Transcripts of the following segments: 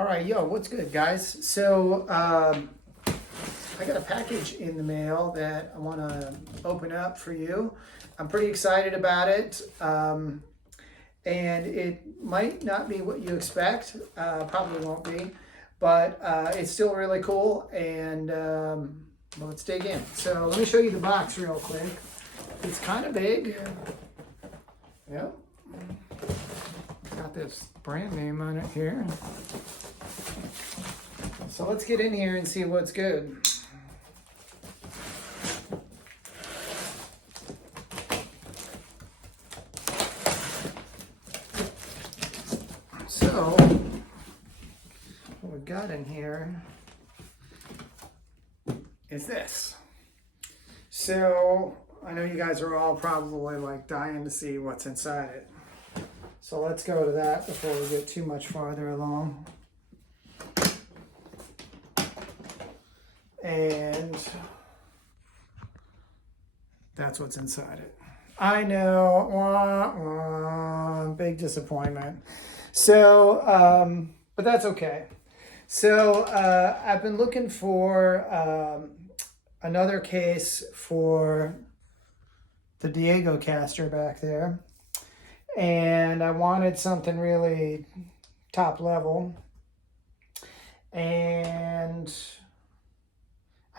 All right, yo, what's good, guys? So I got a package in the mail that I want to open up for you. I'm pretty excited about it, and it might not be what you expect. Probably won't be, but it's still really cool. And well, let's dig in. So let me show you the box real quick. It's kind of big. Yep. Got this brand name on it here. So let's get in here and see what's good. So what we've got in here is this. So I know you guys are all probably like dying to see what's inside it. So let's go to that before we get too much farther along. And that's what's inside it. I know, wah, wah, big disappointment. So, but that's okay. So I've been looking for another case for the Diego caster back there. And I wanted something really top level. And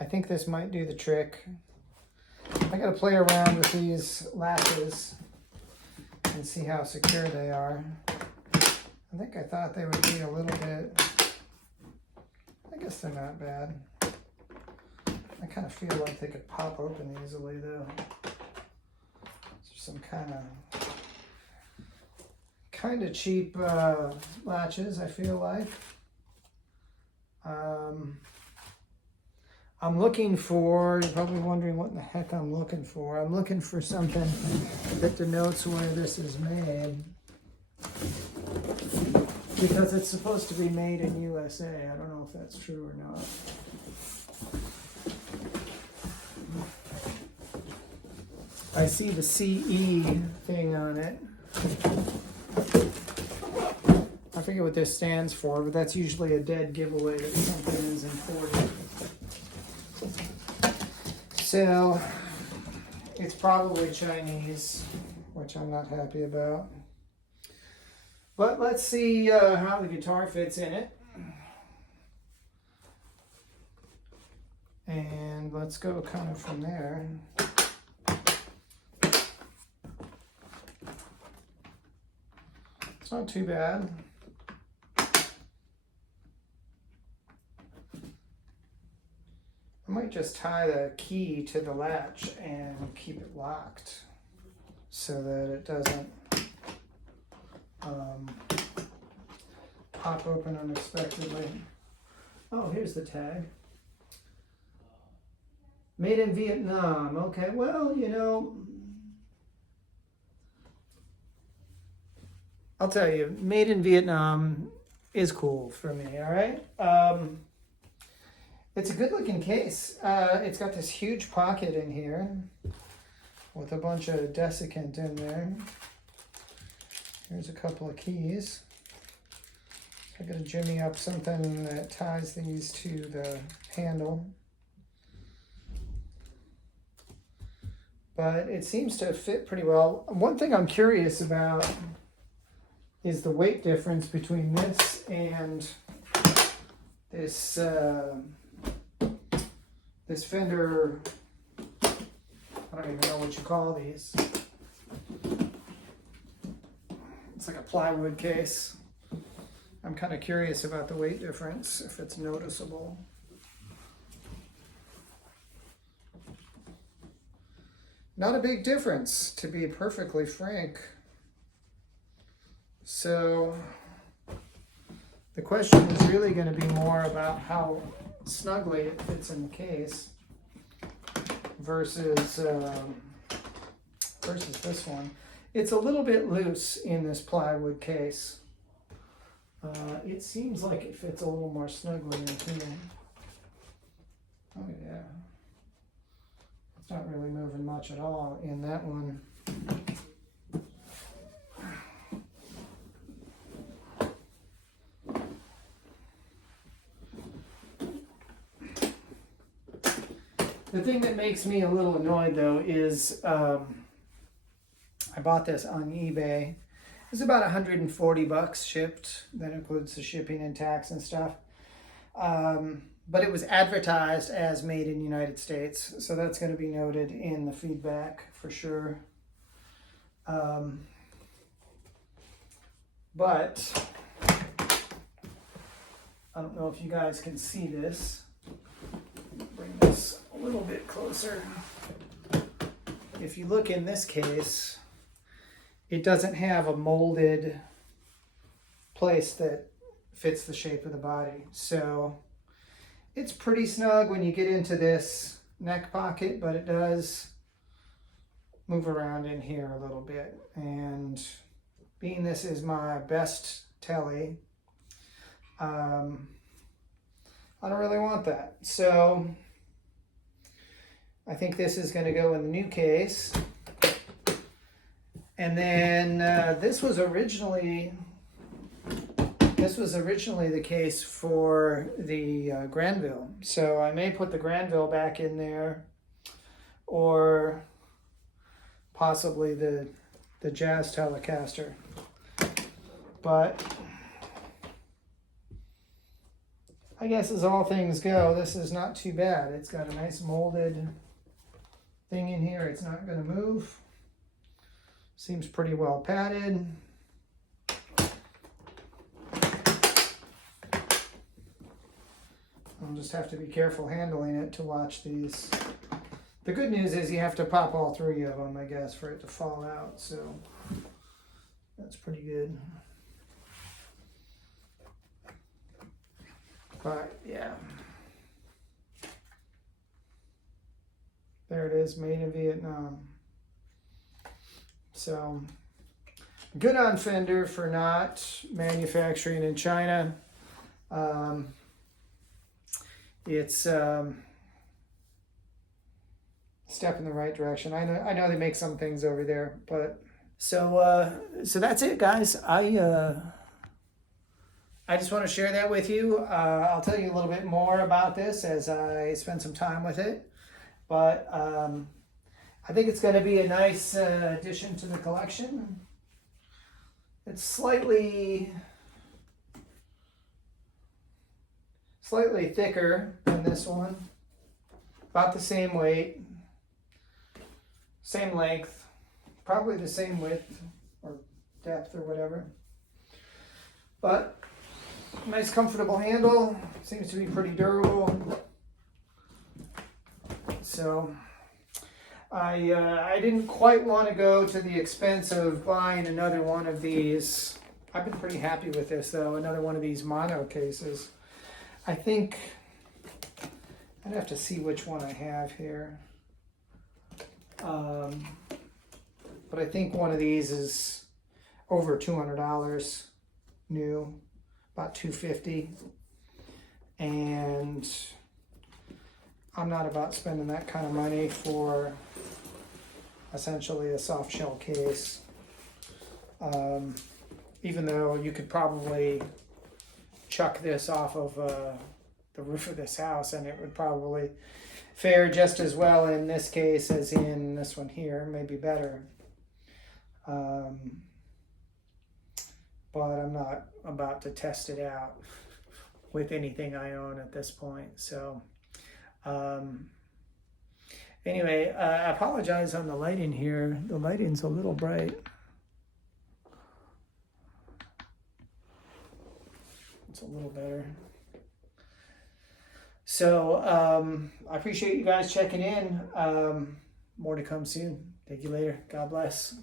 I think this might do the trick. I gotta play around with these latches and see how secure they are. I think I thought they would be a little bit, I guess they're not bad. I kind of feel like they could pop open easily though. There's some kind of cheap latches, I feel like. I'm looking for, you're probably wondering what in the heck I'm looking for. I'm looking for something that denotes where this is made. Because it's supposed to be made in USA. I don't know if that's true or not. I see the CE thing on it. I forget what this stands for, but that's usually a dead giveaway that something is imported. So, it's probably Chinese, which I'm not happy about. But let's see how the guitar fits in it. And let's go kind of from there. It's not too bad. I might just tie the key to the latch and keep it locked so that it doesn't pop open unexpectedly. Oh, here's the tag. Made in Vietnam. Okay, well, you know, I'll tell you, made in Vietnam is cool for me, all right? It's a good looking case. It's got this huge pocket in here with a bunch of desiccant in there. Here's a couple of keys. I gotta jimmy up something that ties these to the handle. But it seems to fit pretty well. One thing I'm curious about is the weight difference between this and this this Fender, I don't even know what you call these. It's like a plywood case. I'm kind of curious about the weight difference, if it's noticeable. Not a big difference, to be perfectly frank. So the question is really going to be more about how snugly it fits in the case versus this one. It's a little bit loose in this plywood case. It seems like it fits a little more snugly in here. Oh yeah. It's not really moving much at all in that one. The thing that makes me a little annoyed though is I bought this on eBay. It's about 140 bucks shipped. That includes the shipping and tax and stuff. But it was advertised as made in the United States. So that's going to be noted in the feedback for sure. But I don't know if you guys can see this. Bring this a little bit closer. If you look in this case, it doesn't have a molded place that fits the shape of the body. So it's pretty snug when you get into this neck pocket, but it does move around in here a little bit. And being this is my best telly, I don't really want that. So I think this is going to go in the new case. And then this was originally the case for the Granville. So I may put the Granville back in there, or possibly the Jazz Telecaster. But I guess as all things go, this is not too bad. It's got a nice molded thing in here. It's not going to move. Seems pretty well padded. I'll just have to be careful handling it to watch these. The good news is you have to pop all three of them, I guess, for it to fall out. So that's pretty good. But yeah, there it is, made in Vietnam. So good on Fender for not manufacturing in China. It's a step in the right direction. I know they make some things over there, but so that's it, guys. I just want to share that with you. I'll tell you a little bit more about this as I spend some time with it. But I think it's going to be a nice addition to the collection. It's slightly thicker than this one. About the same weight, same length, probably the same width or depth or whatever. But nice comfortable handle, seems to be pretty durable. So I didn't quite want to go to the expense of buying another one of these. I've been pretty happy with this though, another one of these mono cases. I think I'd have to see which one I have here. But I think one of these is over $200 new, about $250, and I'm not about spending that kind of money for essentially a soft shell case. Even though you could probably chuck this off of the roof of this house and it would probably fare just as well in this case as in this one here, maybe better. But I'm not about to test it out with anything I own at this point. So anyway, I apologize on the lighting here. The lighting's a little bright. It's a little better. So I appreciate you guys checking in. More to come soon. Thank you later. God bless.